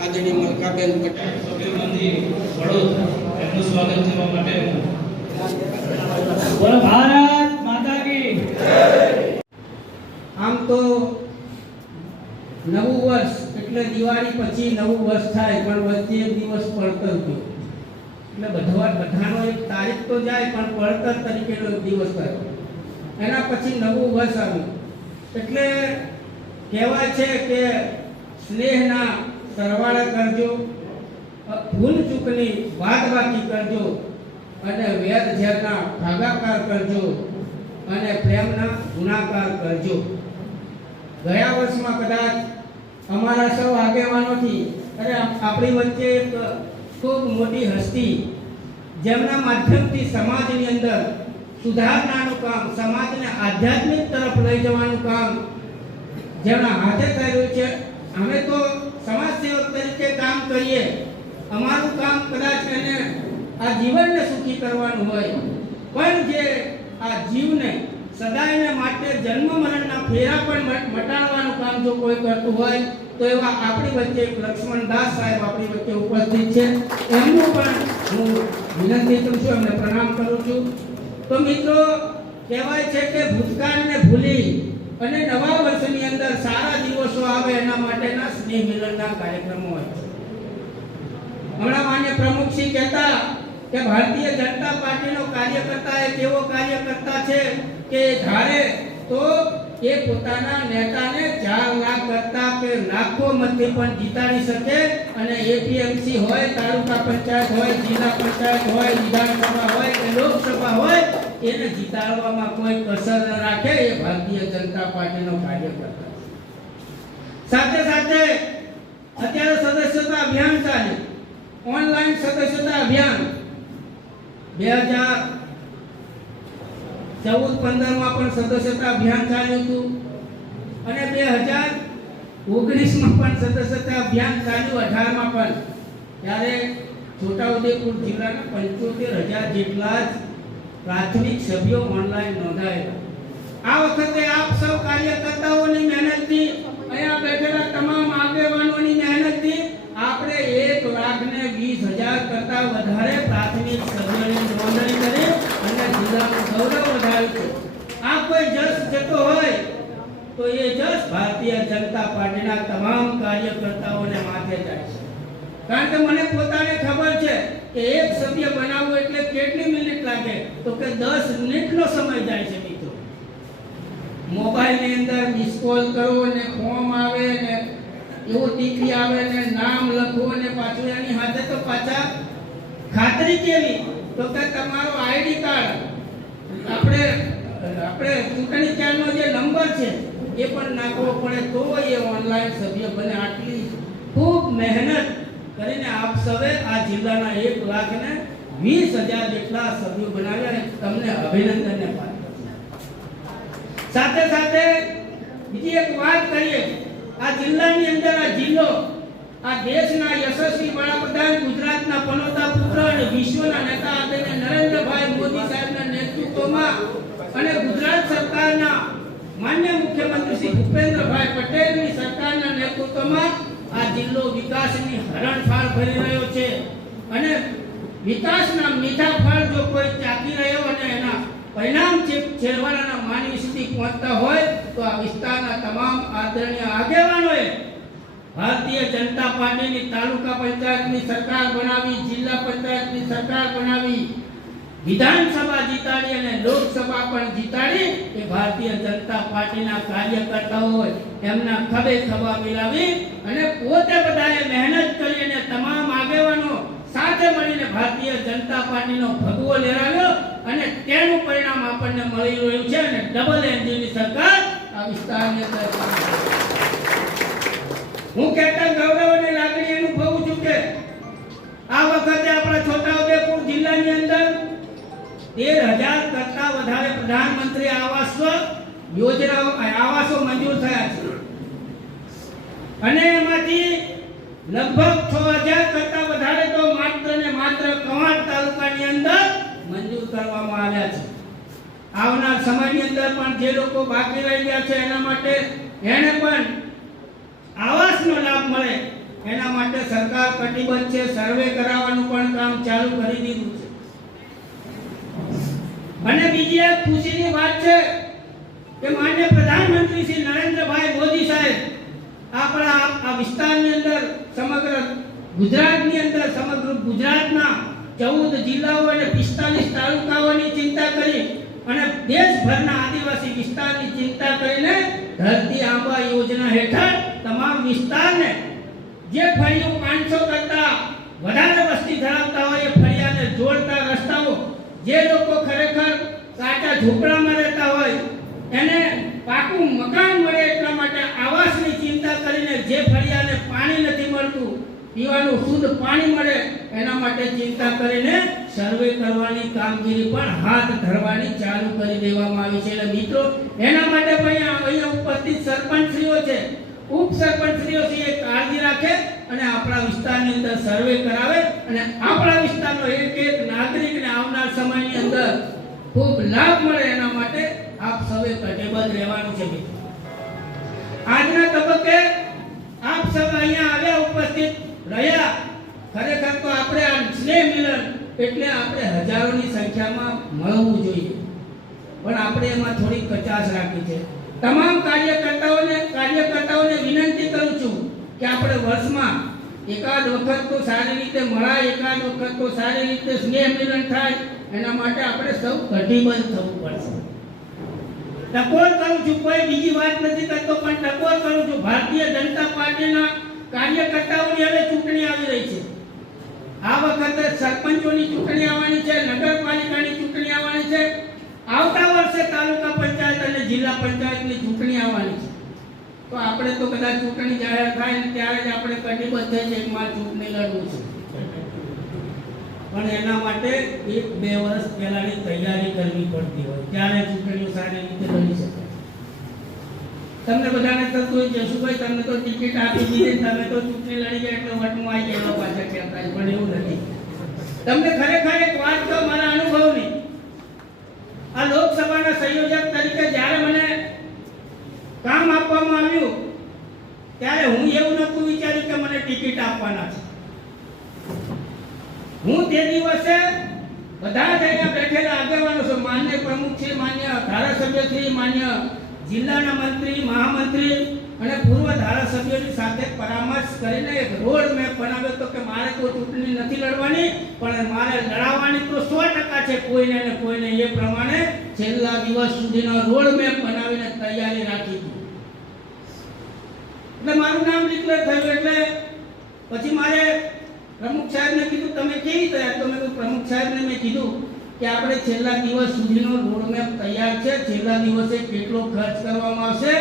આદરણીય મલકાબેન પટેલ. સભ્યમાંથી વડોદ એમનું સ્વાગત કરવા માટે બોલો ભારત માતા કી આમ તો નવું વર્ષ એટલે દિવાળી પછી નવું વર્ષ થાય પણ વચ્ચે એક દિવસ પડતર ગયો એટલે બધા બધાનો એક તારીખ તો જાય પણ પડતર તરીકેનો એક દિવસ થયો. એના પછી નવું વર્ષ આવ્યું એટલે કહેવાય છે કે સ્નેહના સરવાળા કરજો ભૂલ ચૂકની બાકી કરજો અને વેદ ઝેરના ભાગાકાર કરજો અને પ્રેમના ગુણાકાર કરજો. ગયા વર્ષમાં કદાચ અમારા સૌ આગેવાનોથી અને આપ- આપણી વચ્ચે એક ખૂબ મોટી હસ્તી જેમના માધ્યમથી સમાજની અંદર સુધારણાનું કામ, સમાજને આધ્યાત્મિક તરફ લઈ જવાનું કામ જેમના હાથે કર્યું છે, અમે તો સમાજ સેવક તરીકે કામ કરીએ, અમારું કામ કદાચ એને આ જીવનને સુખી કરવાનું હોય, પણ જે આ જીવને સદાયને માટે જન્મ મરણના ફેરા પણ મટાડવાનું કામ જો કોઈ કરતું હોય, તો એવા આપણી વચ્ચે લક્ષ્મણ દાસ સાહેબ આપણી વચ્ચે ઉપસ્થિત છે. એમનું પણ હું વિનંતી કરું છું, એમને પ્રણામ કરું છું. તો મિત્રો, કહેવાય છે કે ભૂતકાળને ભૂલી અને નવા વર્ષની અંદર સારા દિવસો આવે એના માટેના સ્નેહ મિલનના કાર્યક્રમો હોય હમણાં માન્ય પ્રમુખશ્રી કહેતા કે ભારતીય જનતા પાર્ટીનો કાર્યકર્તા એક એવો કાર્યકર્તા છે કે ધારે તો એ પોતાના નેતાને ચાર લાખ કરતા કે લાખો મતથી પણ જીતાડી શકે અને એપીએમસી હોય, તાલુકા પંચાયત હોય, જિલ્લા પંચાયત હોય, વિધાનસભા હોય કે લોકસભા હોય એને જીતાડવામાં કોઈ કસર ન રાખે, એ ભારતીય જનતા પાર્ટીનો કાર્યકર્તા. સાથે સાથે અત્યારે સદસ્યતા અભિયાન ચાલે. ઓનલાઈન સદસ્યતા અભિયાન બે હજાર ચૌદ પંદરમાં પણ સદસ્યતા અભિયાન ચાલ્યું હતું. અને બે હજાર ઓગણીસમાં પણ સદસ્યતા અભિયાન ચાલ્યું અઢારમાં પણ. ત્યારે છોટાઉદેપુર જિલ્લાના પંચોતેર હજાર જેટલા જ પ્રાથમિક સભ્યો ઓનલાઈન નોંધાયેલા. આ વખતે આપ સૌ કાર્યકર્તાઓની મહેનતથી અહીંયા બેઠેલા તમામ આગેવાનોની મહેનતથી આપણે એક લાખ ને વીસ હજાર કરતા વધારે પ્રાથમિક સભ્યોની નોંધણી કરી અને જિલ્લાનું ગૌરવ વધાર્યું છે. આ કોઈ જસ જતો હોય તો એ જસ ભારતીય જનતા પાર્ટીના તમામ કાર્યકર્તાઓને માથે જાય છે. કારણ કે મને પોતાને ખબર છે કે એક સભ્ય બનાવવું એટલે કેટલી મિનિટ લાગે? તો કે દસ મિનિટનો સમય જાય છે મિત્રો. મોબાઈલની અંદર મિસ કોલ કરો ને ફોર્મ આવે ને ઓટીપી આવે ને નામ લખો ને પાછું એની હાથે તો પાછા ખાતરી કેવી? તો કે તમારો આઈડી કાર્ડ આપણે આપણે ચૂંટણી કાર્ડનો જે નંબર છે, એ પણ નાખવો પડે તો એ ઓનલાઈન સભ્ય બને. આટલી ખૂબ મહેનત કરીને આપ સૌએ આ જિલ્લાના એક લાખ ને વીસ હજાર જેટલા સભ્યો બનાવ્યા અને તમને અભિનંદનને પાત્ર સાથે સાથે બીજી એક વાત કરીએ. આ જિલ્લાની અંદર આ જિલ્લો, આ દેશના યશસ્વી વડાપ્રધાન, ગુજરાતના પનોતા પુત્ર અને વિશ્વના નેતા આદરણીય નરેન્દ્રભાઈ મોદી સાહેબના નેતૃત્વમાં અને ગુજરાત સરકારના માન્ય મુખ્યમંત્રી શ્રી ભૂપેન્દ્રભાઈ પટેલની સરકારના નેતૃત્વમાં આ જિલ્લો વિકાસની હરણફાળ ભરી રહ્યો છે. અને વિકાસના મીઠા ફળ જો કોઈ ચાકી રહ્યો અને એના પરિણામ છે, છેવાડાના માનવી સુધી પહોંચતા હોય, તો આ વિસ્તારના તમામ આદરણીય આગેવાનોએ ભારતીય જનતા પાર્ટીની તાલુકા પંચાયતની સરકાર બનાવી, જિલ્લા પંચાયતની સરકાર બનાવી વિધાનસભા જીતાડી અને લોકસભા પણ જીતાડી એ ભારતીય જનતા પાર્ટીના કાર્યકર્તાઓ એમના ખભે ખભા મિલાવી અને પોતે બધાએ મહેનત કરી અને તમામ આગેવાનો સાથે મળીને ભારતીય જનતા પાર્ટીનો ભગવો લહેરાવ્યો અને તેનું પરિણામ આપણને મળી રહ્યું છે અને ડબલ એન્જિનની સરકાર આ વિસ્તારની હું કહેતા યોજનાઓ આવાસો મંજૂર થયા છે. અને એમાંથી લગભગ છ હજાર કરતા વધારે તો માત્ર ને માત્ર કવાંટ તાલુકાની અંદર મંજૂર કરવામાં આવ્યા છે. આવનાર સમયની અંદર પણ જે લોકો બાકી રહી ગયા છે એના માટે એને પણ આવાસનો લાભ મળે. એના માટે સરકાર કટિબદ્ધ છે, સર્વે કરાવવાનું પણ કામ ચાલુ કરી દીધું છે. અને બીજી એક ખુશીની વાત છે કે માન્ય પ્રધાનમંત્રી શ્રી નરેન્દ્રભાઈ મોદી સાહેબ, આપણા આ- વિસ્તારની અંદર સમગ્ર ગુજરાતની અંદર, સમગ્ર ગુજરાતના ચૌદ જિલ્લાઓ અને પિસ્તાલીસ તાલુકાઓની ચિંતા કરી અને દેશભરના આદિવાસી વિસ્તારની ચિંતા કરીને ધરતી આંબા યોજના હેઠળ તમામ વિસ્તારને જે ફળિયું પાંચસો કરતા વધારે વસ્તી ધરાવતા હોય એ ફળિયાને જોડતા રસ્તાઓ, જે લોકો ખરેખર કાચા ઝૂંપડામાં પાકું મકાન મળે એટલા માટે આવાસની ચિંતા કરીને જે ફળિયાને પાણી નથી મળતું, પીવાનું શુદ્ધ પાણી મળે, એના માટે ચિંતા કરીને સર્વે કરવાની કામગીરી પણ હાથ ધરવાની ચાલુ કરી દેવામાં આવી છે. એટલે મિત્રો, એના માટે પણ અહીંયા ઉપસ્થિત સરપંચશ્રીઓ છે. ઉપ સરપંચશ્રીઓ છે, એ કાળજી રાખે અને આપણા વિસ્તારની અંદર સર્વે કરાવે. અને આપણા વિસ્તારનો એક એક નાગરિકને આવનાર સમયની અંદર ખૂબ લાભ મળે એના માટે આપ સૌએ કટિબદ્ધ રહેવાનું છે આજના તબક્કે આપ સૌ અહીંયા આવ્યા, ઉપસ્થિત રહ્યા. ખરેખર તો આપણે આ સ્નેહ મિલન એટલે આપણે હજારોની સંખ્યામાં મળવું જોઈએ. પણ આપણે એમાં થોડી કચાશ રાખી છે. તમામ કાર્યકર્તાઓને કાર્યકર્તાઓને વિનંતી કરું છું કે આપણે વર્ષમાં એકાદ વખત તો સારી રીતે મળાય, એકાદ વખત તો સારી રીતે સ્નેહ મિલન થાય. એના માટે આપણે સૌ કટિબદ્ધ થવું પડશે. ટકોર કરું છું, કોઈ બીજી વાત નથી કરતો, પણ ટકોર કરું છું. ભારતીય જનતા પાર્ટીના કાર્યકર્તાઓની હવે ચૂંટણી આવી રહી છે. આ વખતે સરપંચોની ચૂંટણી આવવાની છે, નગરપાલિકાની ચૂંટણી આવવાની છે. આવતા વર્ષે તાલુકા પંચાયત અને જિલ્લા પંચાયતની ચૂંટણી આવવાની છે. તો આપણે તો કદાચ ચૂંટણી જાહેર થાય ત્યારે જ આપણે કટિબદ્ધ છે એકમાં ચૂંટણી લડવું છે. પણ એના માટે એક બે વર્ષ પહેલાની તૈયારી કરવી પડતી હોય. ત્યારે ચૂંટણીઓ સારી રીતે લડી શકે. તમને બધાને થતું હોય જશુભાઈ તમને તો ટિકિટ આપી દીધી, તમે તો ચૂંટણી લડી ગયા એટલે વટમાં આવી ગયા પાછા કહેતા પણ એવું નથી. તમને ખરેખર એક વાત તો મારા અનુભવની. આ લોકસભાના સંયોજક તરીકે જ્યારે મને કામ આપવામાં આવ્યું, ત્યારે હું એવું નહોતું વિચાર્યું કે મને ટિકિટ આપવાના છે. હું તે દિવસે બધા જ અહીંયા બેઠેલા આગેવાનો છું. માન્ય પ્રમુખ છે, માન્ય ધારાસભ્ય છે માન્ય જિલ્લાના મંત્રી, મહામંત્રી અને પૂર્વ ધારાસભ્યોની સાથે પરામર્શ કરીને એક રોડ મેપ બનાવ્યો હતો કે મારે કોઈ ચૂંટણી નથી લડવાની, પણ મારે લડાવવાની તો સો ટકા છે. કોઈને ને કોઈને એ પ્રમાણે છેલ્લા દિવસ સુધીનો રોડ મેપ બનાવીને તૈયારી રાખી હતી. એટલે મારું નામ ડિક્લેર થયું. એટલે પછી મારે પ્રમુખ સાહેબને કીધું, તમે કેવી તૈયાર તો મેં પ્રમુખ સાહેબને મેં કીધું કે આપણે છેલ્લા દિવસ સુધીનો રોડમેપ તૈયાર છે. છેલ્લા દિવસે કેટલો ખર્ચ કરવામાં આવશે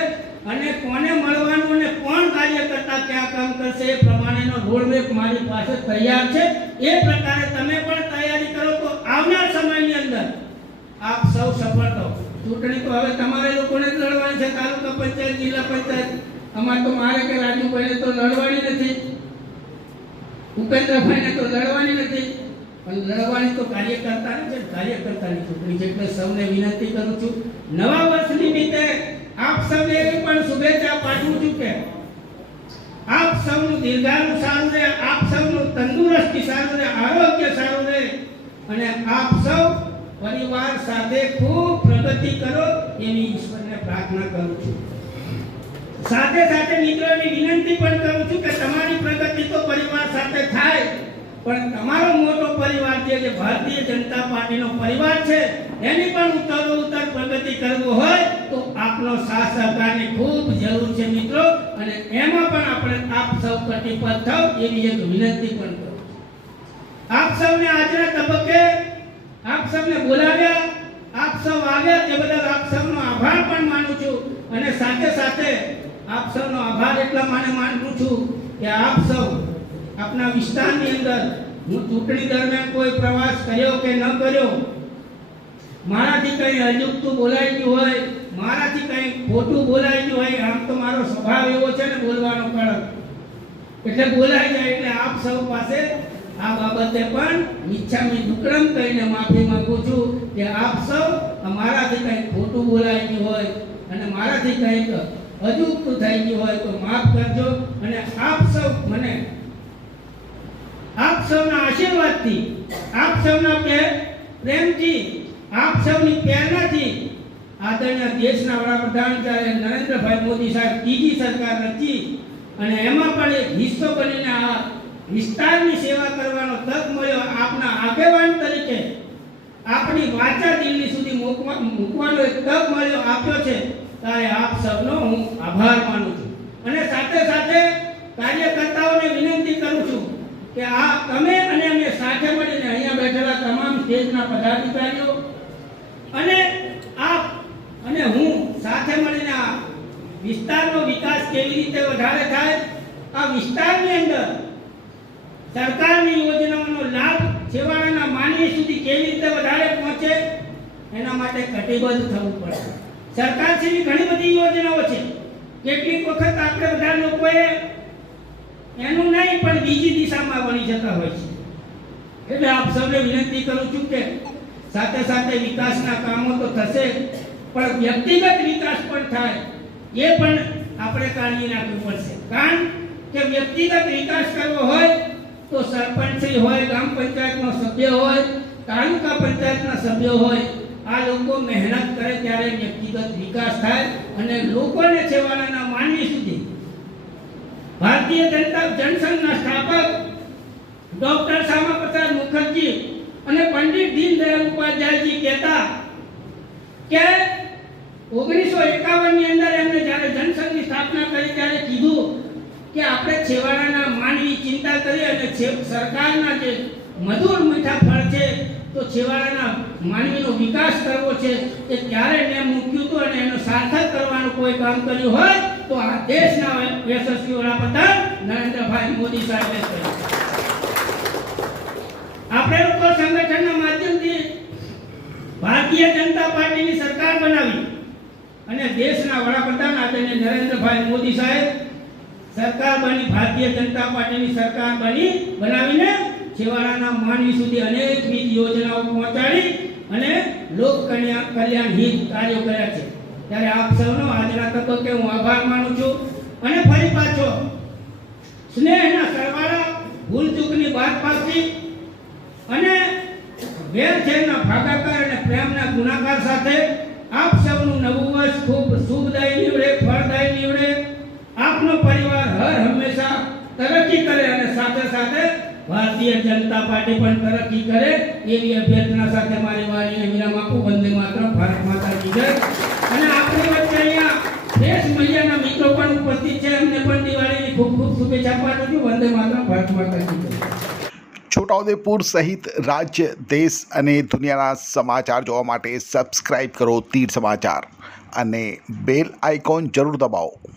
અને કોને મળવાનું અને કોણ કાર્યકર્તા ક્યાં કામ કરશે એ પ્રમાણેનો રોડમેપ મારી પાસે તૈયાર છે. એ પ્રકારે તમે પણ તૈયારી કરો તો આવનાર સમયની અંદર આપ સૌ સફળ થાઓ. ચૂંટણી તો હવે તમારે લોકોને જ લડવાની છે. તાલુકા પંચાયત, જિલ્લા પંચાયત. અમારે તો મારે કે રાજુભાઈને તો લડવાની નથી. ઉપેન્દ્રભાઈને તો લડવાની નથી, પણ લડવાની તો કાર્યકર્તાની છે કાર્યકર્તાની ચૂંટણી છે. એટલે સૌને વિનંતી કરું છું, નવા વર્ષ નિમિત્તે આપ સૌને પણ શુભેચ્છા પાઠવું છું કે આપ સૌનું દીર્ઘાયુ સારું રહે, આપ સૌનું તંદુરસ્તી સારું રહે, આરોગ્ય સારું રહે, અને આપ સૌ પરિવાર સાથે ખૂબ પ્રગતિ કરો એવી ઈશ્વરને પ્રાર્થના કરું છું. સાથે સાથે મિત્રોની વિનંતી પણ કરું છું કે તમારી પ્રગતિ તો પરિવાર સાથે થાય, પણ તમારો મોટો પરિવાર જે ભારતીય જનતા પાર્ટીનો પરિવાર છે, એની પણ ઉત્તર ઉત્તર પ્રગતિ કરવું હોય, તો આપનો સાથ સહકારની ખૂબ જરૂર છે મિત્રો, અને એમાં પણ આપણે આપ સૌ કટિબદ્ધ થાવ એવી એક વિનંતી પણ કરું આપ સૌને આજના તબક્કે આપ સૌને બોલાવ્યા, આપ સૌ આવ્યા, તે બદલ આપ સૌનો આભાર પણ માનું છું, અને સાથે સાથે આપ સૌનો આભાર એટલા માટે માનું છું કે આપ સૌ આપના વિસ્તારની અંદર હું ચૂંટણી દરમિયાન કોઈ પ્રવાસ કર્યો કે ન કર્યો? મારાથી કંઈ અજુકતું બોલાઈ ગયું હોય, મારાથી કંઈ ખોટું બોલાઈ ગયું હોય, આમ તો મારો સ્વભાવ એવો છે ને બોલવાનો કડક. એટલે બોલાઈ જાય એટલે આપ સૌ પાસે આ બાબતે પણ મિચ્છામી દુક્કડમ કહીને માફી માંગુ છું બોલાઈ ગયું હોય અને મારાથી કંઈક અજુગતું થઈ ગયું હોય તો માફ કરજો અને આપ સૌ મને આપ સૌના આશીર્વાદથી, આપ સૌના પ્રે- પ્રેમથી, આપ સૌની પ્રેરણાથી આદરણીય દેશના વડાપ્રધાન જ્યારે નરેન્દ્રભાઈ મોદી સાહેબ ત્રીજી સરકાર રચી અને એમાં પણ એક હિસ્સો બનીને આ વિસ્તારની સેવા કરવાનો તક મળ્યો આપના આગેવાન તરીકે આપણી વાચા દિલ્હી સુધી મૂકવા, મૂકવાનો એક તક મળ્યો આપ્યો છે. ત્યારે આપ સૌનો હું આભાર માનું છું. અને સાથે સાથે કાર્યકર્તાઓને વિનંતી કરું છું કે આ તમે અને અમે સાથે મળીને અહીંયા બેઠેલા તમામ સ્ટેજના પદાધિકારીઓ અને આપ અને હું સાથે મળીને આ વિસ્તારનો વિકાસ કેવી રીતે વધારે થાય, આ વિસ્તારની અંદર સરકારની યોજનાઓનો લાભ છેવાડાના માનવી સુધી કેવી રીતે વધારે પહોંચે, એના માટે કટિબદ્ધ થવું પડશે. સરકારશ્રીની ઘણી બધી યોજનાઓ છે. કેટલીક વખત આપણે બધા લોકોએ એનું નહીં, પણ બીજી દિશામાં વળી જતા હોય છે. એટલે આપ સૌને વિનંતી કરું છું કે સાથે સાથે વિકાસના કામો તો થશે, પણ વ્યક્તિગત વિકાસ પણ થાય, એ પણ આપણે કાળજી રાખવી પડશે. કારણ કે વ્યક્તિગત વિકાસ કરવો હોય તો સરપંચ હોય, ગ્રામ પંચાયતનો સભ્ય હોય, તાલુકા પંચાયતના સભ્યો હોય આ લોકો મહેનત કરે ત્યારે વ્યક્તિગત વિકાસ થાય અને લોકોને છેવાડાના માનવી સુધી ભારતીય જનતા જનસંઘના સ્થાપક ડોક્ટર શ્યામા પ્રસાદ મુખર્જી અને પંડિત દીનદયાળ ઉપાધ્યાયજી કહેતા કે ઓગણીસો એકાવનની અંદર એમને જ્યારે જનસંઘની સ્થાપના કરી ત્યારે કીધું કે આપણે છેવાડાના માનવી ચિંતા કરી અને સરકારના જે મધુર મીઠા ફળ છે, તો છેવાડાના માનવીનો વિકાસ કરવો છે એ ક્યારે મેં મૂક્યું હતું અને એનો સાર્થક કરવાનું કોઈ કામ કર્યું હોય તો આ દેશના યશસ્વી વડાપ્રધાન નરેન્દ્રભાઈ મોદી સાહેબે કર્યું. આપણે લોકો સંગઠનના માધ્યમથી ભારતીય જનતા પાર્ટીની સરકાર બનાવી અને દેશના વડાપ્રધાન આદરણીય નરેન્દ્રભાઈ મોદી સાહેબ સરકાર બની, ભારતીય જનતા પાર્ટીની સરકાર બની, બનાવીને છેવાડાના માનવી સુધી અનેકવિધ યોજનાઓ પહોંચાડી અને લોક કલ્યાણ હિત કાર્યો કર્યા છે. ત્યારે આપ સૌનો આજના તબક્કે હું આભાર માનું છું. અને ફરી પાછો સ્નેહના સરવાળા, ભૂલ ચૂકની બાદ પાછી અને વેરઝેરના ભાગાકાર અને પ્રેમના ગુણાકાર સાથે આપ સૌનું નવું વર્ષ ખૂબ શુભદાયી નીવડે, ફળદાયી નીવડે. આપનો પરિવાર હર હંમેશા તરક્કી કરે અને સાથે સાથે ભારતીય જનતા પાર્ટી પણ તરક્કી કરે એવી અભ્યર્થના સાથે મારી વાણીને વિરામ આપું. વંદે માત્ર ભારત માતા કી જય. અને આપણી વચ્ચે અહીંયા દેશ મૈયાના મિત્રો પણ ઉપસ્થિત છે. એમને પણ દિવાળીની ખૂબ ખૂબ શુભેચ્છા પાઠવું વંદે માત્ર ભારત માતા કી જય. છોટાઉદેપુર સહિત રાજ્ય, દેશ અને દુનિયાના સમાચાર જોવા માટે સબસ્ક્રાઇબ કરો તીર સમાચાર. અને બેલ આઇકોન જરૂર દબાવો.